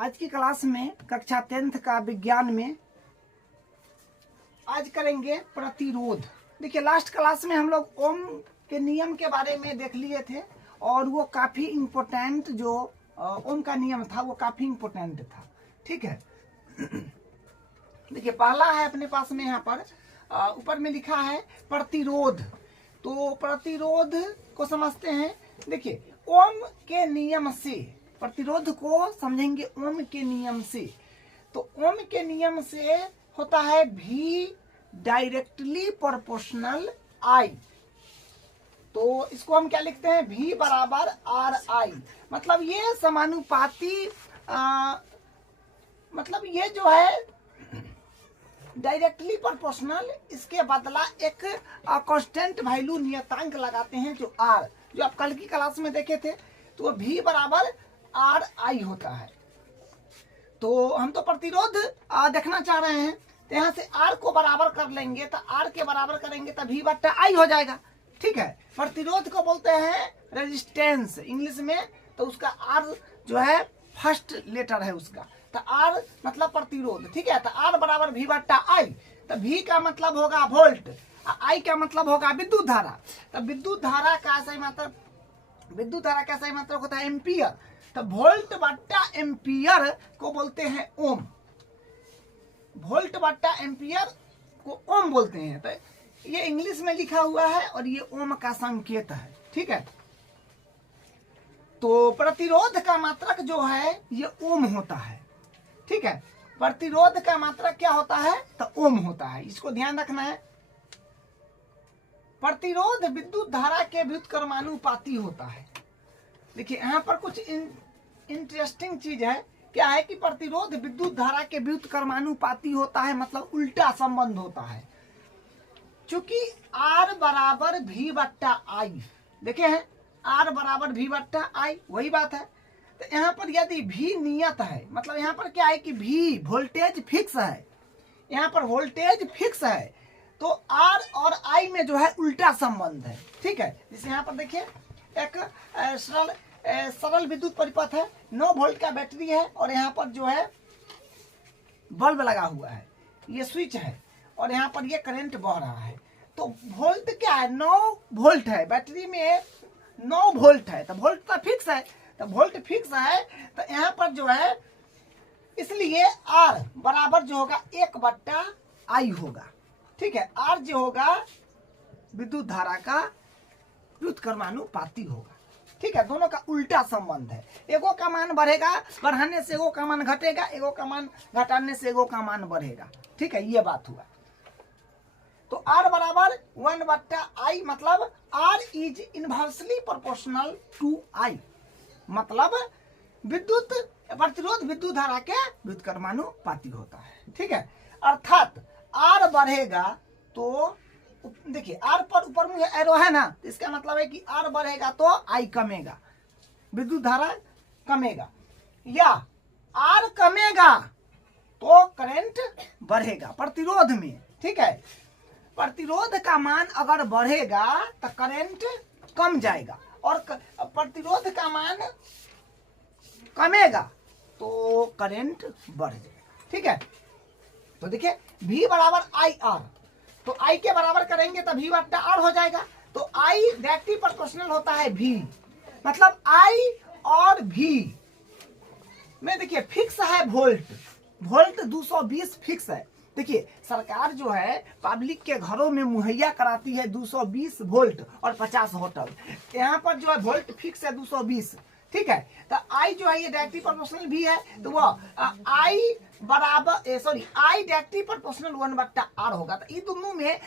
आज की क्लास में कक्षा 10th का विज्ञान में आज करेंगे प्रतिरोध। देखिए लास्ट क्लास में हम लोग ओम के नियम के बारे में देख लिए थे और वो काफ़ी इम्पोर्टेंट जो ओम का नियम था वो काफ़ी इम्पोर्टेंट था। ठीक है, देखिए पहला है अपने पास में यहाँ पर ऊपर में लिखा है प्रतिरोध। तो प्रतिरोध को समझते हैं। देखिए ओम के नियम से प्रतिरोध को समझेंगे ओम के नियम से। तो ओम के नियम से होता है V डायरेक्टली प्रोपोर्शनल I। तो इसको हम क्या लिखते हैं, V बराबर RI। मतलब ये समानुपाती मतलब ये जो है डायरेक्टली प्रोपोर्शनल, इसके बदला एक कांस्टेंट वैल्यू नियतांक लगाते हैं जो R, जो आप कल की क्लास में देखे थे। तो V बराबर RI होता है। तो हम तो प्रतिरोध देखना चाह रहे हैं, तो यहाँ से R को बराबर कर लेंगे, तो R के बराबर करेंगे तो V बट्टा I हो जाएगा। ठीक है, प्रतिरोध को बोलते हैं रेजिस्टेंस इंग्लिश में। तो उसका R जो है फर्स्ट लेटर है उसका, तो R मतलब प्रतिरोध। ठीक है, तो R बराबर V बट्टा I। तो V का मतलब होगा वोल्ट, I का मतलब होगा विद्युत धारा। तो विद्युत धारा का सही मतलब होता है एम्पियर। तो वोल्ट बट्टा एम्पियर को बोलते हैं ओम। वोल्ट बट्टा एम्पियर को ओम बोलते हैं। तो ये इंग्लिश में लिखा हुआ है और ये ओम का संकेत है। ठीक है, तो प्रतिरोध का मात्रक जो है ये ओम होता है। ठीक है, प्रतिरोध का मात्रक क्या होता है, तो ओम होता है। इसको ध्यान रखना है। प्रतिरोध विद्युत धारा के व्युत्क्रमानुपाती होता है। देखिए यहाँ पर कुछ इंटरेस्टिंग चीज है। क्या है कि प्रतिरोध विद्युत धारा के व्युत्क्रमानुपाती होता है, मतलब उल्टा संबंध होता है। चूंकि R बराबर V बट्टा I, देखे हैं R बराबर V बट्टा I, वही बात है। तो यहाँ पर यदि V नियत है, मतलब यहाँ पर क्या है कि V वोल्टेज फिक्स है, यहाँ पर वोल्टेज फिक्स है, तो R और I में जो है उल्टा संबंध है। ठीक है, जैसे यहाँ पर देखिए एक सरल विद्युत परिपथ है, 9 वोल्ट का बैटरी है और यहाँ पर जो है बल्ब लगा हुआ है, ये स्विच है और यहाँ पर ये करंट बह रहा है। तो वोल्ट क्या है, 9 वोल्ट है, बैटरी में 9 वोल्ट है। तो वोल्ट तो फिक्स है, तो वोल्ट फिक्स है, तो यहाँ पर जो है इसलिए R बराबर जो होगा 1 बट्टा I होगा। ठीक है, R जो होगा विद्युत धारा का व्युत्क्रमानुपाती होगा। ठीक है, दोनों का उल्टा संबंध है। एगो का मान बढ़ेगा, बढ़ाने से एगो का मान घटेगा, एगो का मान घटाने से एगो का मान बढ़ेगा। ठीक है, ये बात हुआ। तो R बराबर 1 बट्टा I, मतलब R is inversely proportional to I। मतलब विद्युत प्रतिरोध विद्युत धारा के व्युत्क्रमानुपाती होता है। ठीक है, अर्थात R बढ़ेगा तो देखिए R पर ऊपर में एरो है ना, इसका मतलब है कि R बढ़ेगा तो I कमेगा, विद्युत धारा कमेगा, या R कमेगा तो करंट बढ़ेगा प्रतिरोध में। ठीक है, प्रतिरोध का मान अगर बढ़ेगा तो करंट कम जाएगा और प्रतिरोध का मान कमेगा तो करंट बढ़ जाएगा। ठीक है, तो देखिए V बराबर IR, तो I के बराबर करेंगे तो V बट्टा R हो जाएगा। तो I डायरेक्टली प्रोपोर्शनल होता है V, मतलब I और V में देखिए फिक्स है वोल्ट 220 फिक्स है। देखिए सरकार जो है पब्लिक के घरों में मुहैया कराती है 220 वोल्ट और 50 होटल, यहाँ पर जो है वोल्ट फिक्स है 220। ठीक है, तो I जो है ये डायरेक्टली प्रोपोर्शनल भी है, तो वो I बराबर I डायरेक्टली प्रोपोर्शनल 1 बट्टा R होगा। तो ये दोनों में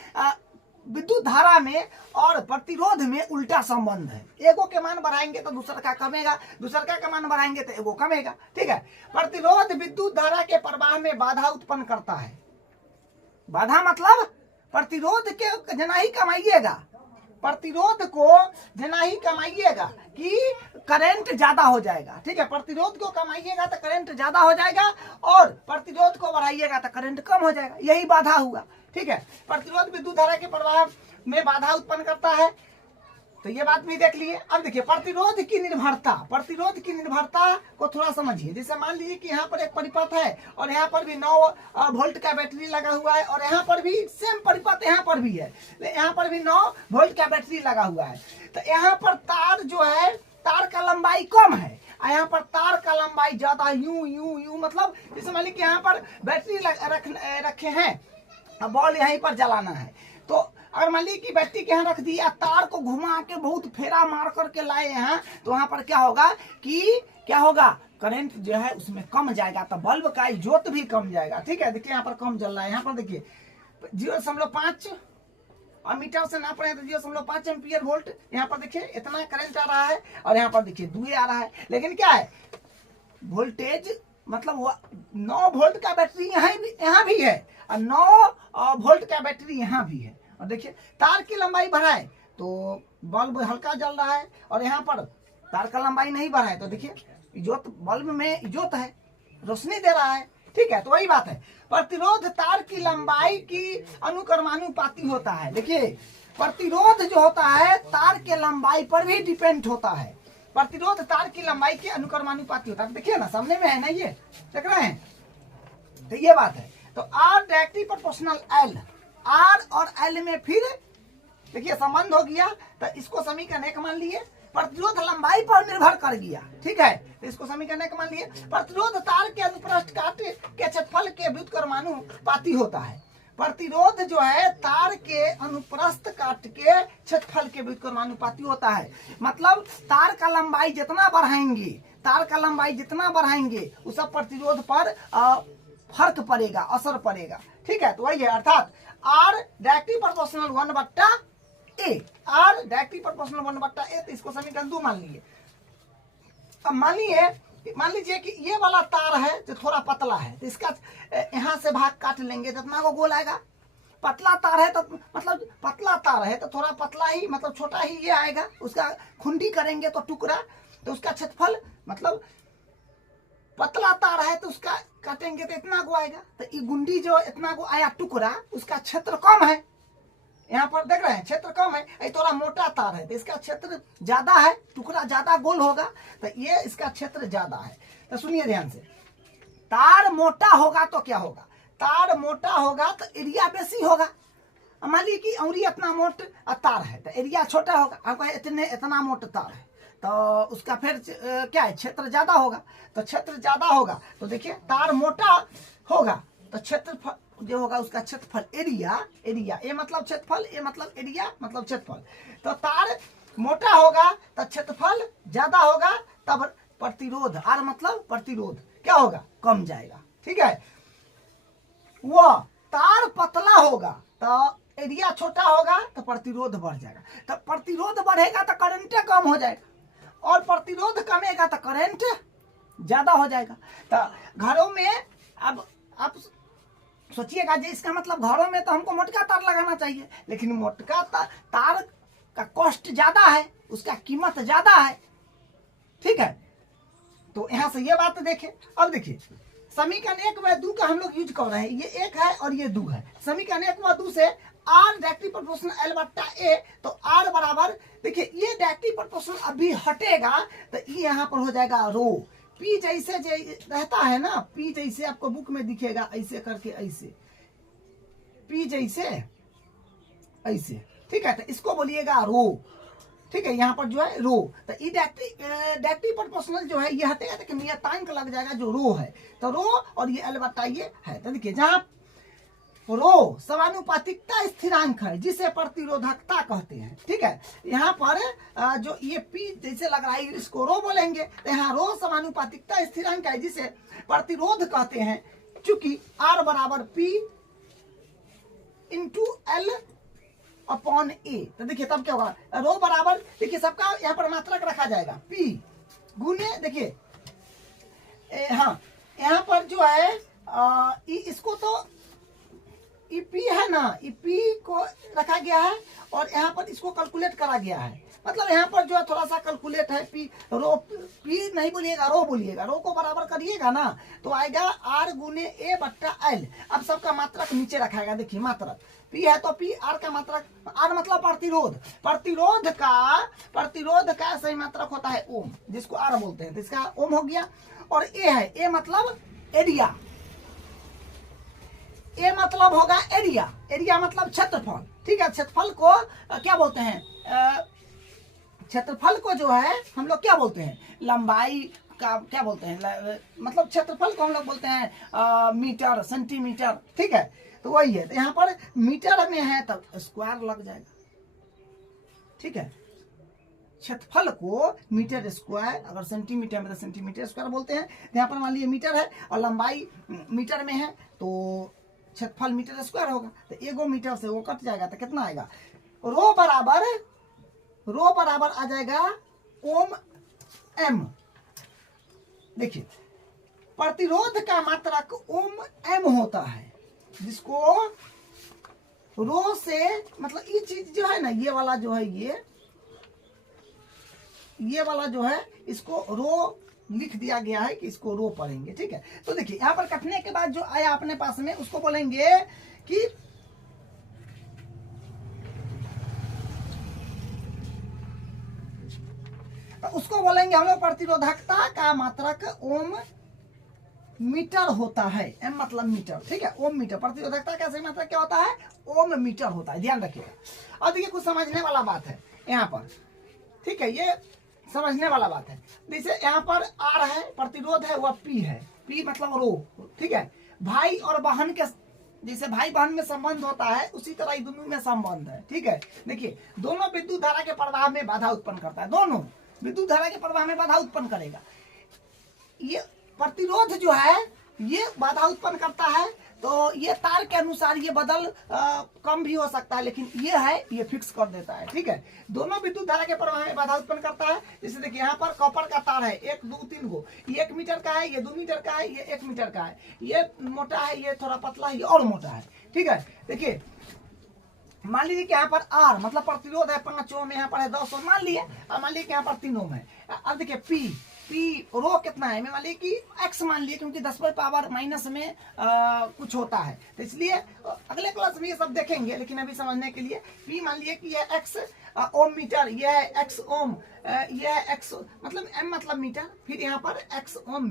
विद्युत धारा में और प्रतिरोध में उल्टा संबंध है। एगो के मान बढ़ाएंगे तो दूसर का कमेगा, दूसर का मान बढ़ाएंगे तो एगो कमेगा। ठीक है, प्रतिरोध विद्युत धारा के प्रवाह में बाधा उत्पन्न करता है। बाधा मतलब प्रतिरोध के जना ही कमाइएगा, प्रतिरोध को जना ही कमाइएगा कि करंट ज्यादा हो जाएगा। ठीक है, प्रतिरोध को कमाइएगा तो करंट ज्यादा हो जाएगा और प्रतिरोध को बढ़ाइएगा तो करंट कम हो जाएगा, यही बाधा हुआ। ठीक है, प्रतिरोध विद्युत धारा के प्रवाह में बाधा उत्पन्न करता है। तो ये बात भी देख लिए। अब देखिए प्रतिरोध की निर्भरता, प्रतिरोध की निर्भरता को थोड़ा समझिए। जैसे मान लीजिए कि यहाँ पर एक परिपथ है और यहाँ पर भी 9 वोल्ट का बैटरी लगा हुआ है, और यहाँ पर भी सेम परिपथ यहाँ पर भी है, यहाँ पर भी 9 वोल्ट का बैटरी लगा हुआ है। तो यहाँ पर तार जो है, तार का लंबाई कम है, यहाँ पर तार का लंबाई ज्यादा, यूं यूं यूं, मतलब जैसे मान लीजिए कि यहाँ पर बैटरी रखे हैं, अब बॉल यहीं पर जलाना है, तो अगर मान लीजिए कि बैटरी के यहाँ रख दिया, तार को घुमा के बहुत फेरा मार करके लाए यहाँ, तो वहां पर क्या होगा कि क्या होगा, करंट जो है उसमें कम जाएगा, तो बल्ब का इजोत भी कम जाएगा। ठीक है, देखिए यहाँ पर कम जल रहा है, यहाँ पर देखिए 0.5 और मीटर से नाप रहे हैं तो 0.5 एम्पियर वोल्ट, यहाँ पर देखिए इतना करंट आ रहा है, और यहाँ पर देखिए 2 आ रहा है। लेकिन क्या है, वोल्टेज मतलब 9 वोल्ट का बैटरी यहाँ भी है, और 9 वोल्ट का बैटरी यहाँ भी है। और देखिए तार की लंबाई बढ़ाए तो बल्ब हल्का जल रहा है, और यहाँ पर तार का लंबाई नहीं बढ़ाए तो देखिए इजोत, बल्ब में इजोत है, रोशनी दे रहा है। ठीक है, तो वही बात है, प्रतिरोध तार की लंबाई की अनुक्रमानुपाती होता है। देखिए प्रतिरोध जो होता है तार के लंबाई पर भी डिपेंड होता है, प्रतिरोध तार की लंबाई के अनुक्रमानुपाती होता है। देखिए ना, सामने में है ना, ये देख रहे हैं, तो ये बात है। तो R directly proportional L, R और L में फिर देखिए संबंध हो गया, तो इसको समीकरण 1 मान लिए, प्रतिरोध लंबाई पर निर्भर कर गया। ठीक है, तो इसको समीकरण 1 मान लिए। प्रतिरोध तार के अनुप्रस्थ काट के क्षेत्रफल के व्युत्क्रमानुपाती होता है। प्रतिरोध जो है तार के अनुप्रस्थ काट के क्षेत्रफल के व्युत्क्रमानुपाती होता है। मतलब तार का लंबाई जितना बढ़ाएंगे, तार का लंबाई जितना बढ़ाएंगे उस प्रतिरोध पर फर्क पड़ेगा, असर पड़ेगा। ठीक है, तो वही है, अर्थात R directly proportional 1/A, R directly proportional 1/A, तो इसको समीकरण 2 मान लिए। अब मान लीजिए कि ये वाला तार है जो थोड़ा पतला है, तो इसका यहाँ से भाग काट लेंगे तो इतना को गोल आएगा। पतला तार है तो मतलब पतला तार है तो थोड़ा पतला ही, मतलब छोटा ही ये आएगा, उसका खुंडी करेंगे तो टुकड़ा, तो उसका क्षेत्रफल, मतलब पतला तार है तो उसका काटेंगे तो इतना को आएगा। तो ये गुंडी जो इतना को आया टुकड़ा, उसका क्षेत्र कम है, यहाँ पर देख रहे हैं क्षेत्र कम है। ये थोड़ा मोटा तार है तो इसका क्षेत्र ज्यादा है, टुकड़ा ज्यादा गोल होगा, तो ये इसका क्षेत्र ज्यादा है। तो सुनिए ध्यान से, तार मोटा होगा तो क्या होगा, तार मोटा होगा तो एरिया बेसी होगा। मान लीजिए कि उंगली इतना मोट तार है तो एरिया छोटा होगा, आपका इतना मोटा तार है तो उसका फिर क्या है, क्षेत्र ज्यादा होगा। तो क्षेत्र ज्यादा होगा तो देखिए तार मोटा होगा तो क्षेत्र जो होगा उसका क्षेत्रफल, एरिया, ए मतलब क्षेत्रफल, ए मतलब एरिया मतलब क्षेत्रफल। तो तार मोटा होगा तो क्षेत्रफल ज्यादा होगा, तब प्रतिरोध, आर मतलब प्रतिरोध, क्या होगा, कम जाएगा। ठीक है, वो तार पतला होगा तो एरिया छोटा होगा तो प्रतिरोध बढ़ जाएगा। तो प्रतिरोध बढ़ेगा तो करंट कम हो जाएगा, और प्रतिरोध कमेगा तो करंट ज्यादा हो जाएगा। तो घरों में अब आप सोचिएगा जी, इसका मतलब घरों में तो हमको मोटका तार लगाना चाहिए, लेकिन मोटका तार का कॉस्ट ज्यादा है, उसका कीमत ज्यादा है। ठीक है, तो यहाँ से ये बात देखें। अब देखिए समीकरण 1 व 2 का हम लोग यूज कर रहे हैं, ये 1 है और ये 2 है। समीकरण 1 व 2 से R डायरेक्टली प्रोपोर्शनल L/A, तो R बराबर, देखिए ये डायरेक्टली प्रोपोर्शनल अभी हटेगा तो ये यहाँ पर हो जाएगा रो, P जैसे रहता है ना, P जैसे आपको बुक में दिखेगा, ऐसे करके, ऐसे P जैसे ऐसे। ठीक है, तो इसको बोलिएगा रो। ठीक है, यहाँ पर जो है रो, तो ये डायरेक्टली प्रोपोर्शनल जो है ये हटेगा, लेकिन ये टाइम लग जाएगा जो रो है, तो रो और ये L/A ये है। तो देखिए जहाँ रो समानुपातिकता स्थिरांक है जिसे प्रतिरोधकता कहते हैं। ठीक है, यहाँ पर जो ये P जैसे लग रहा है इसको रो बोलेंगे, तो यहाँ रो समानुपातिकता स्थिरांक है जिसे प्रतिरोध कहते हैं। चूंकि R बराबर P इंटू L/A, तो देखिए तब क्या होगा, रो बराबर, देखिए सबका यहाँ पर मात्रक रखा जाएगा, P गुने, देखिए हाँ यहाँ पर जो है इसको तो P है ना, P को रखा गया है और यहाँ पर इसको कैलकुलेट करा गया है। मतलब यहाँ पर जो है थोड़ा सा कैलकुलेट है, पी रो, पी नहीं बोलिएगा, रो बोलिएगा, रो को बराबर करिएगा ना तो आएगा आर गुने ए बट्टा एल। अब सबका मात्रक नीचे रखाएगा, देखिए मात्रक पी है तो पी, आर का मात्रक, आर मतलब प्रतिरोध, प्रतिरोध का सही मात्रक होता है ओम, जिसको आर बोलते हैं, तो इसका ओम हो गया। और ए है, ए मतलब एरिया, ए मतलब होगा एरिया, एरिया मतलब क्षेत्रफल, ठीक है। क्षेत्रफल को क्या बोलते हैं, क्षेत्रफल को जो है हम लोग क्या बोलते हैं, लंबाई का क्या बोलते हैं, मतलब क्षेत्रफल को हम लोग बोलते हैं मीटर, सेंटीमीटर, ठीक है। तो वही है, तो यहाँ पर मीटर में है तब स्क्वायर लग जाएगा, ठीक है। क्षेत्रफल को मीटर स्क्वायर, अगर सेंटीमीटर में तो सेंटीमीटर स्क्वायर बोलते हैं। यहाँ पर मान लीजिए मीटर है और लंबाई मीटर में है तो क्षेत्रफल मीटर स्क्वायर होगा, तो एगो मीटर से वो कट जाएगा तो कितना आएगा, रो बराबर आ जाएगा ओम एम। देखिए प्रतिरोध का मात्रक ओम एम होता है, जिसको रो से मतलब ये चीज जो है ना, ये वाला जो है, ये वाला जो है इसको रो लिख दिया गया है कि इसको रो पढ़ेंगे, ठीक है। तो देखिए यहाँ पर कटने के बाद जो आया अपने पास में उसको बोलेंगे कि हम लोग प्रतिरोधकता का मात्रक ओम मीटर होता है, एम मतलब मीटर, ठीक है, ओम मीटर। प्रतिरोधकता का सही मात्रक क्या होता है, ओम मीटर होता है, ध्यान रखिएगा। और देखिए कुछ समझने वाला बात है यहाँ पर, ठीक है, ये समझने वाला बात है। जैसे यहाँ पर आर है, प्रतिरोध है, वह पी है, पी मतलब रो, ठीक है। भाई और बहन के, जैसे भाई बहन में संबंध होता है उसी तरह दोनों में संबंध है, ठीक है। देखिए दोनों विद्युत धारा के प्रवाह में बाधा उत्पन्न करता है, दोनों विद्युत धारा के प्रवाह में बाधा उत्पन्न करेगा। ये प्रतिरोध जो है ये बाधा उत्पन्न करता है, तो ये तार के अनुसार ये बदल कम भी हो सकता है, लेकिन ये है ये फिक्स कर देता है, ठीक है। दोनों विद्युत धारा के प्रवाह में बाधा उत्पन्न करता है। जैसे देखिए यहाँ पर कॉपर का तार है, 1 2 3 गो, ये 1 मीटर का है, ये 2 मीटर का है, ये 1 मीटर का है, ये मोटा है, ये थोड़ा पतला है, ये और मोटा है, ठीक है। देखिए मान लीजिए कि यहाँ पर आर मतलब प्रतिरोध है 5 ओम, यहाँ पर है 10 ओम, मान लिए, और मान लीजिए कि यहाँ पर 3 ओम है। अब देखिए पी रो कितना है, मैं मान लीजिए कि एक्स मान लिए, क्योंकि 10 पर पावर माइनस में कुछ होता है, तो इसलिए अगले क्लास में ये सब देखेंगे, लेकिन अभी समझने के लिए पी मान लिए कि ये एक्स ओम मीटर, ये है एक्स ओम, ये है एक्स मतलब एम मतलब मीटर, फिर यहाँ पर एक्स ओम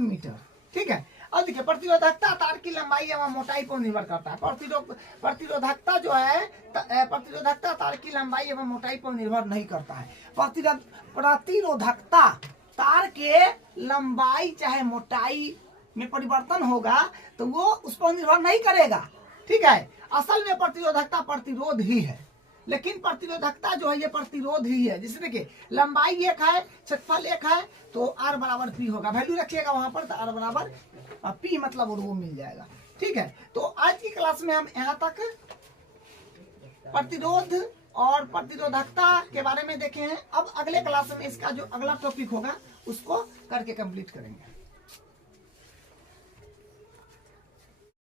मीटर, ठीक है। और देखिए प्रतिरोधकता तार की लंबाई एवं मोटाई पर निर्भर करता है। प्रतिरोधकता जो है, प्रतिरोधकता तार की लंबाई एवं मोटाई पर निर्भर नहीं करता है। प्रतिरोधकता तार के लंबाई चाहे मोटाई में परिवर्तन होगा तो वो उस पर निर्भर नहीं करेगा, ठीक है। असल में प्रतिरोधकता प्रतिरोध ही है, लेकिन प्रतिरोधकता जो है ये प्रतिरोध ही है। जैसे देखिए लंबाई 1 है, क्षेत्रफल 1 है, तो आर बराबर पी होगा, वैल्यू रखिएगा वहां पर, तो आर बराबर पी मतलब वो मिल जाएगा, ठीक है। तो आज की क्लास में हम यहाँ तक प्रतिरोध और प्रतिरोधकता के बारे में देखे हैं। अब अगले क्लास में इसका जो अगला टॉपिक होगा उसको करके कंप्लीट करेंगे।